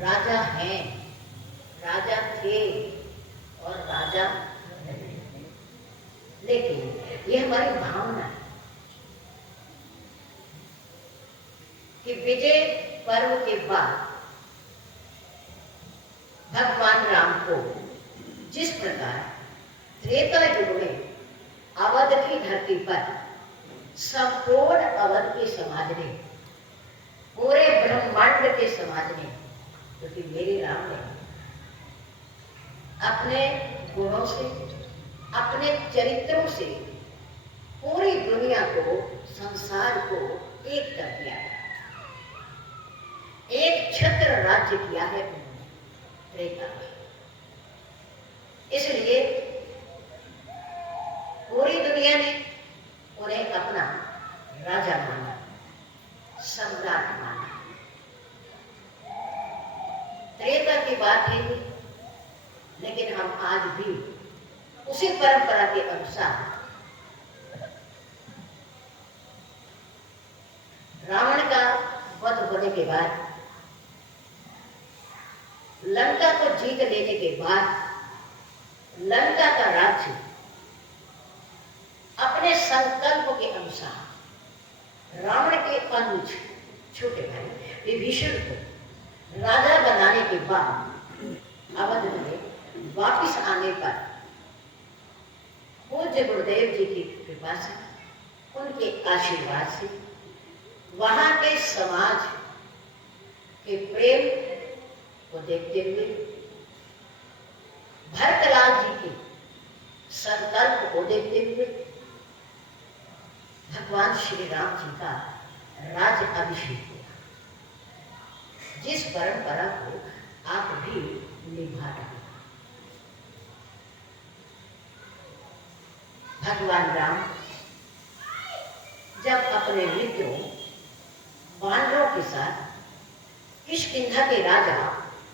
राजा हैं, राजा थे और राजा, लेकिन ये हमारी भावना है कि विजय पर्व के बाद भगवान राम को जिस प्रकार त्रेता युग में अवध की धरती पर संपूर्ण अवध के समाज ने, पूरे ब्रह्मांड के समाज ने, क्योंकि मेरे राम ने अपने गुणों से, अपने चरित्रों से पूरी दुनिया को, संसार को एक कर दिया, एक छत्र राज्य किया है उन्होंने त्रेता में। इसलिए पूरी दुनिया ने उन्हें अपना राजा माना, सम्राट माना। त्रेता की बात है, लेकिन हम आज भी उसी परंपरा के अनुसार रावण का वध होने के बाद, लंका को जीत लेने के बाद, लंका का राज्य अपने संकल्प के अनुसार रावण के अनुज छोटे भाई विभीषण को राजा बनाने के बाद अवध में वापिस आने पर पूज्य गुरुदेव जी की कृपा से, उनके आशीर्वाद से, वहां के समाज के प्रेम को देखते हुए, भरतलाल जी के संकल्प को देखते हुए भगवान श्री राम जी का राज अभिषेक हुआ, जिस परंपरा को आप भी निभा रहे हैं। भगवान राम जब अपने मित्रों वानरों के साथ, किष्किंधा के राजा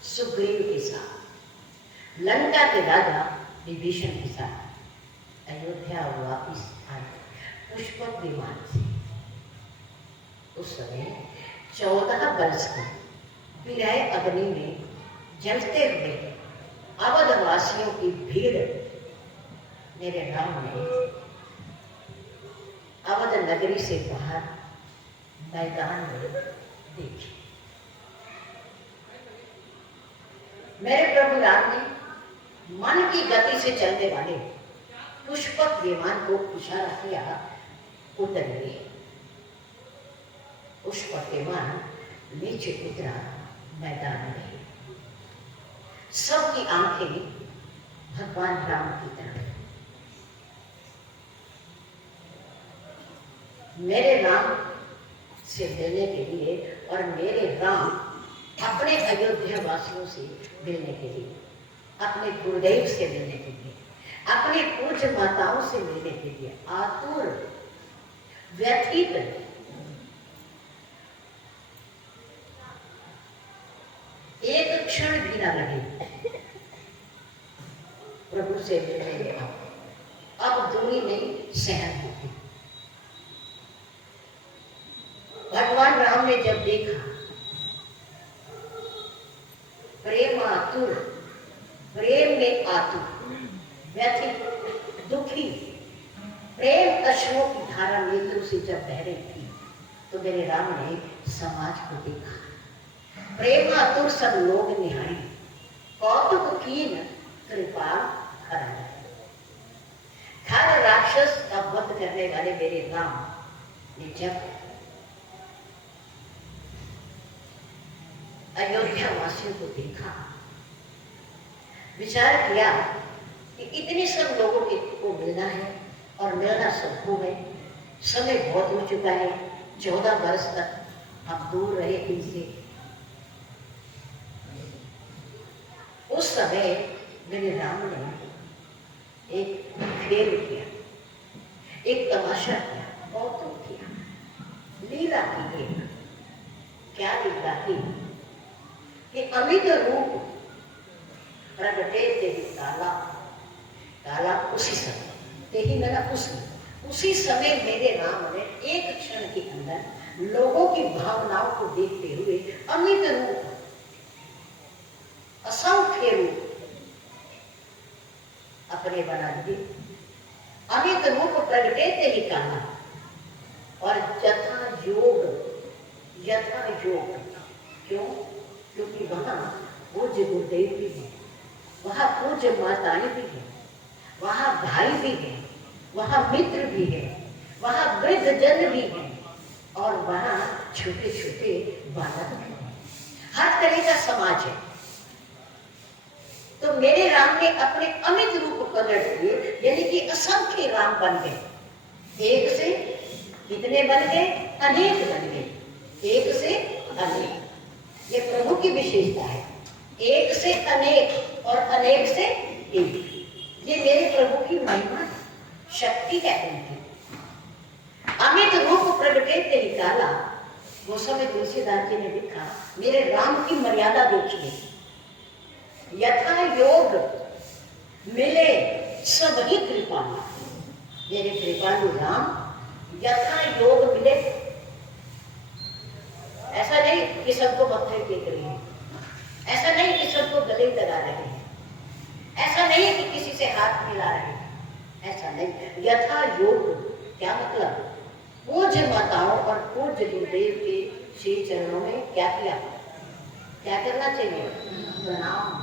सुग्रीव के साथ, लंका के राजा विभीषण के साथ अयोध्या वापिस आए पुष्पक विमान से, उस समय 14 वर्ष की विरह अग्नि में जलते हुए अवधवासियों की भीड़ मेरे राम ने अवध नगरी से बाहर मैदान में देखी। मेरे प्रभु राम ने मन की गति से चलने वाले पुष्पक विमान को इशारा किया, उतरिए। पुष्पक विमान नीचे उतरा मैदान में। सबकी आंखें भगवान राम की तरफ। मेरे राम से मिलने के लिए और मेरे राम अपने अयोध्या वासियों से मिलने के लिए, अपने गुरुदेव से मिलने के लिए, अपनी पूज्य माताओं से मिलने के लिए आतुर, व्यथित, एक क्षण भी न लगे प्रभु से मिलने में। अब दूरी नहीं सहन होती। भगवान राम ने जब देखा प्रेम आतुर, प्रेम में आतुर, व्यथित, दुखी, प्रेम अश्रुओं की धारा नेत्रों से जब बह रही थी, तो मेरे राम ने समाज को देखा। प्रेम आतुर सब लोग निहारी, कौतुक कीन कृपा कराया। खर राक्षस का वध करने वाले मेरे राम ने जब अयोध्या वासियों को देखा, विचार किया कि इतने सब लोगों को मिलना है और मिलना संभव है, समय बहुत हो चुका है, 14 वर्ष तक हम दूर रहे इनसे। उस समय मेरे राम ने एक खेल किया, एक तमाशा किया, कौतुक किया, लीला की। क्या लीला की कि अमित रूप प्रगटे तेरी काला, काला उसी समय, तेही मेरा उसी समय मेरे राम ने एक क्षण के अंदर लोगों की भावनाओं को देखते हुए अमित रूप अपने बना लिए। अमित रूप प्रगटे ते ही काना, और यथा योग क्यों? क्योंकि वहां पूज्य गुरुदेव भी है, वहां पूज्य माताएं भी है, वहां भाई भी है, वहां मित्र भी है, वहां वृद्ध जन भी है, और वहां छोटे छोटे बालक भी है। हर तरह का समाज है। तो मेरे राम ने अपने अमित रूप प्रकट किए, यानी कि असंख्य राम बन गए। एक से कितने बन गए? अनेक बन गए। एक से अनेक, ये प्रभु की विशेषता है। एक से अनेक और अनेक से एक, ये मेरे प्रभु की महिमा शक्ति है उनकी। अमित रूप प्रगटे ते ही काला, गोस्वामी तुलसीदास जी ने लिखा, मेरे राम की मर्यादा देखिए। यथा योग मिले सब ही कृपालु, मेरे कृपालु राम यथा योग मिले। ऐसा नहीं कि सबको मत्थे टेक रहे हैं, ऐसा नहीं कि सबको गले लगा रहे हैं, ऐसा नहीं कि किसी से हाथ मिला रहे हैं, ऐसा नहीं। यथा योग क्या मतलब? पूज्य माताओं और पूज्य गुरुदेव के श्री चरणों में क्या किया? क्या करना चाहिए? प्रणाम।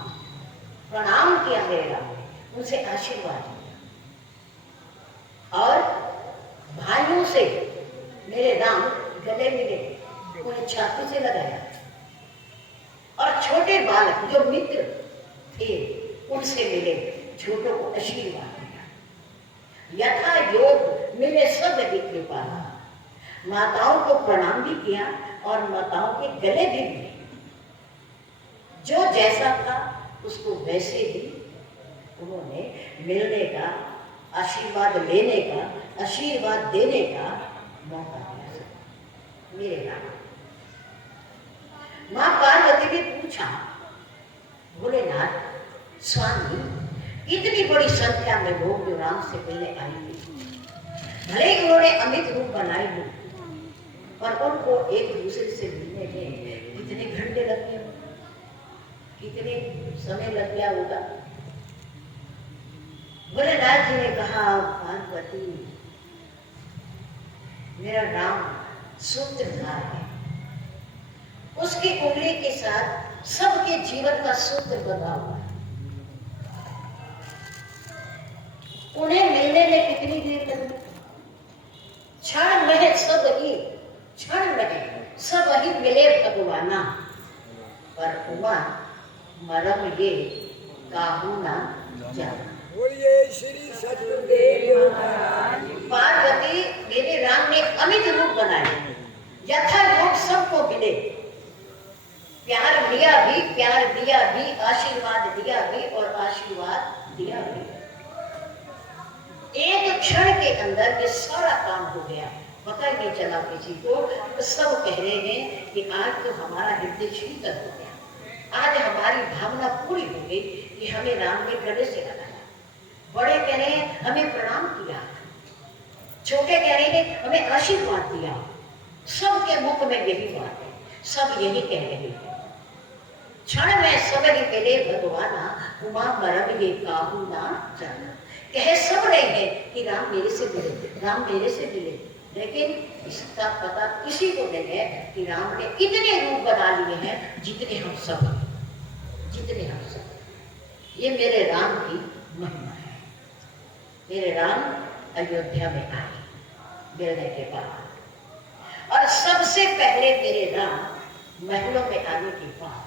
प्रणाम किया मेरे राम ने, उनसे आशीर्वाद लिया। और भाइयों से मेरे राम गले मिले, उन्हें छाती से लगाया। और छोटे बालक जो मित्र थे उनसे मिले, छोटों को आशीर्वाद दिया। यथा योग मिले सब ही कृपाला, माताओं को प्रणाम भी किया और माताओं के गले भी मिले। जो जैसा था उसको वैसे ही उन्होंने मिलने का, आशीर्वाद लेने का, आशीर्वाद देने का मौका दिया मेरे राम। मां पार्वती ने पूछा, भोलेनाथ स्वामी, इतनी बड़ी संख्या में लोग जो राम से मिलने आएंगे, भले ही उन्होंने अमित रूप बनाए हो, पर उनको एक दूसरे से मिलने में कितने घंटे लग गए, कितने समय लग गया होगा? भोलेनाथ जी ने कहा, पार्वती, मेरा राम सूत्रधार है, उसकी उंगली के साथ सबके जीवन का सूत्र बंधा हुआ है। उन्हें मिलने में कितनी देर लगी? क्षण में सब ही, क्षण में सब ही मिले भगवाना, पर उमा मरम ये काहू ना जाना। बोलिए श्री सतगुरुदेव महाराज। पार्वती, मेरे राम ने अमित रूप बनाए, यथा योग सबको मिले, प्यार लिया भी, प्यार दिया भी, आशीर्वाद दिया भी और आशीर्वाद दिया भी। एक क्षण के अंदर ये सारा काम हो गया, पता नहीं चला किसी को। तो सब कह रहे हैं कि आज तो हमारा हृदय शीतल हो गया, आज हमारी भावना पूरी हो गई कि हमें राम ने गले से लगाया। बड़े कह रहे हैं हमें प्रणाम किया, छोटे कह रहे हैं हमें आशीर्वाद दिया। सबके मुख में यही बात है, सब यही कह रहे हैं। क्षण में सब ही मिले भगवाना, उमा मरम ये काहू ना जाना। कह सब रहे हैं कि राम मेरे से मिले, राम मेरे से मिले, लेकिन इसका पता किसी को नहीं है कि राम ने इतने रूप बना लिए हैं जितने हम सब, जितने हम सब। ये मेरे राम की महिमा है। मेरे राम अयोध्या में आए मिलने के बाद, और सबसे पहले मेरे राम महलों में आने के बाद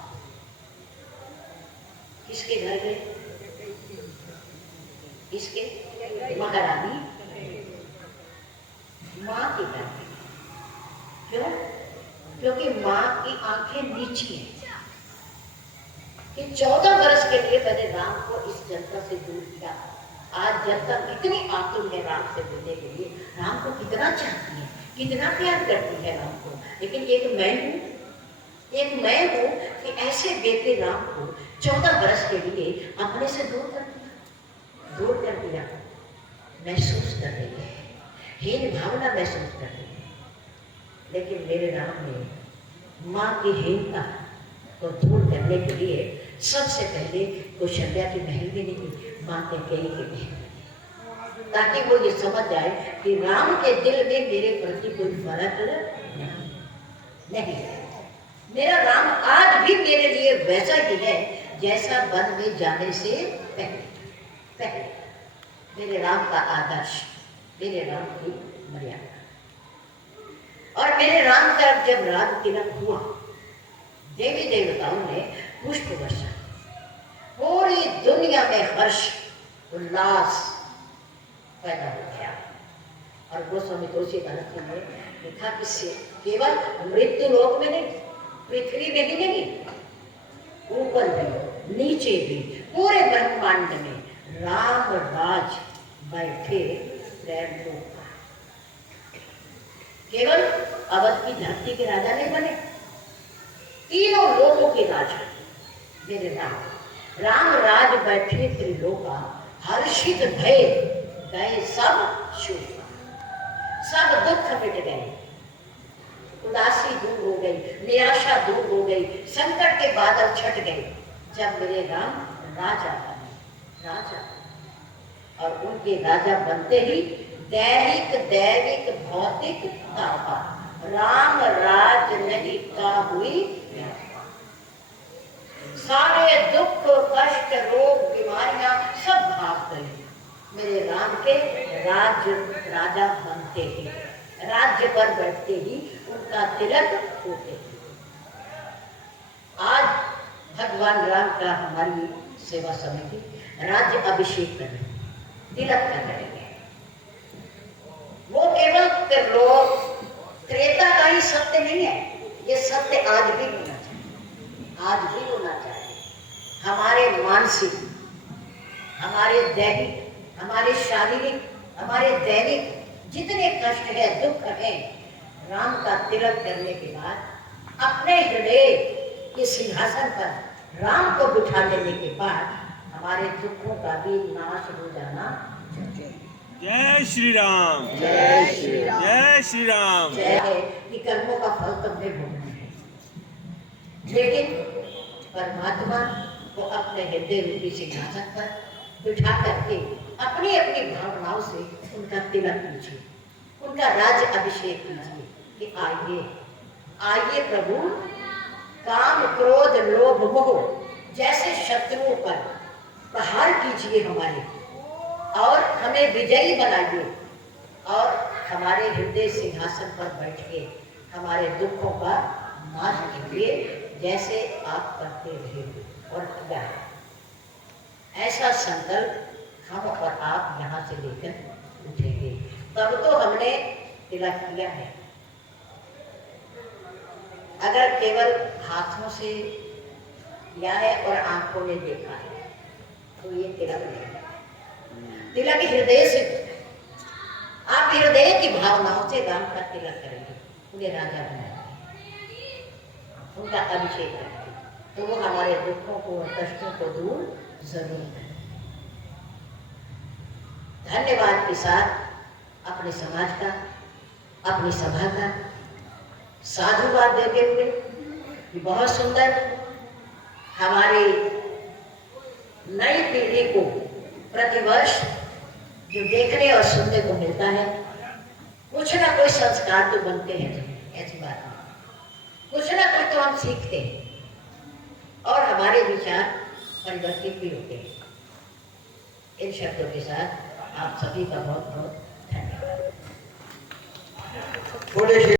किसके घर गए? इसके महारानी मां के घर गए। क्यों? क्योंकि मां की आंखें नीची हैं कि 14 वर्ष के लिए मैंने राम को इस जनता से दूर किया। आज जनता कितनी आतुर है राम से मिलने के लिए, राम को कितना चाहती है, कितना प्यार करती है राम को। लेकिन एक मैं हूं कि ऐसे बेटे राम को 14 वर्ष के लिए अपने से दूर कर दिया। महसूस कर रही है, हीन भावना महसूस कर रही है। लेकिन मेरे राम ने मां की हीनता को दूर करने के लिए सबसे पहले कौशल्या के महल में नहीं, मां कैकेयी के महल, ताकि वो ये समझ जाए कि राम के दिल में मेरे प्रति कोई फर्क नहीं है। मेरा राम आज भी मेरे लिए वैसा ही है जैसा वन में जाने से पहले। मेरे राम का आदर्श, मेरे राम की मर्यादा, और मेरे राम का जब राज तिलक हुआ, देवी देवताओं ने पुष्प वर्षा, पूरी दुनिया में हर्ष उल्लास पैदा हो गया। और गोस्वामी तुलसीदास ने लिखा कि केवल मृत्यु लोक में नहीं, पृथ्वी में ही नहीं, ऊपर भी नीचे भी पूरे ब्रह्मांड में राम राज बैठे त्रैलोक। केवल अवध की धरती के राजा नहीं बने, तीनों लोगों के राजा मेरे राम राज बैठे त्रिलोका, हर्षित भय गए सब शोक, सब दुख मिट गए, उदासी दूर हो गई, निराशा दूर हो गई, संकट के बादल छट गए जब मेरे राम राजा बने। राजा, और उनके राजा बनते ही दैविक भौतिक तापा, राम राज नहीं का हुई, सारे दुख कष्ट रोग बीमारियां सब भाग गई मेरे राम के राजा बनते ही, राज्य पर बैठते ही, उनका तिलक होते ही। आज भगवान राम का हमारी सेवा समिति राज्य अभिषेक कर रही, तिलक कर रहे हैं। वो केवल त्रेता का ही सत्य नहीं है, ये सत्य आज भी होना चाहिए, आज भी होना चाहिए। हमारे मानसिक, हमारे दैहिक, हमारे शारीरिक, हमारे दैनिक जितने कष्ट है, दुख है, राम का तिलक करने के बाद अपने हृदय के सिंहासन पर राम को बिठा लेने के बाद हमारे दुखों का भी नाश हो जाना चाहिए। जय श्री राम, जय श्री राम, जय श्री राम। जय है कि कर्मों का फल तब में भोगना है, लेकिन परमात्मा को अपने हृदय रूपी सिंहासन पर बिठा करके अपनी अपनी भावनाओं से उनका तिलक कीजिए, उनका राज्य अभिषेक कीजिए कि आइए आइए प्रभु, काम क्रोध लोभ मोह जैसे शत्रुओं पर प्रहार कीजिए हमारे, और हमें विजयी बनाइए, और हमारे हृदय सिंहासन पर बैठ के हमारे दुखों का नाश कीजिए जैसे आप करते रहे और किया है। ऐसा संकल्प हम और आप यहाँ से लेकर उठेंगे, तब तो हमने तिलक किया है। अगर केवल हाथों से किया है और आंखों ने देखा है तो ये तिलक नहीं है। तिलक हृदय से, आप हृदय की भावनाओं से राम का तिलक करेंगे, उन्हें राजा बनाएंगे, उनका अभिषेक करेंगे, तो वो हमारे दुखों को और कष्टों को दूर जरूर करें। धन्यवाद के साथ अपने समाज का, अपनी सभा का साधुवाद देते हुए कि बहुत सुंदर हमारी नई पीढ़ी को प्रतिवर्ष जो देखने और सुनने को मिलता है, कुछ ना कोई संस्कार तो बनते हैं, ऐसी बात नहीं, कुछ ना कुछ तो हम सीखते हैं और हमारे विचार परिवर्तित भी होते हैं। इन शब्दों के साथ आप सभी का बहुत बहुत धन्यवाद।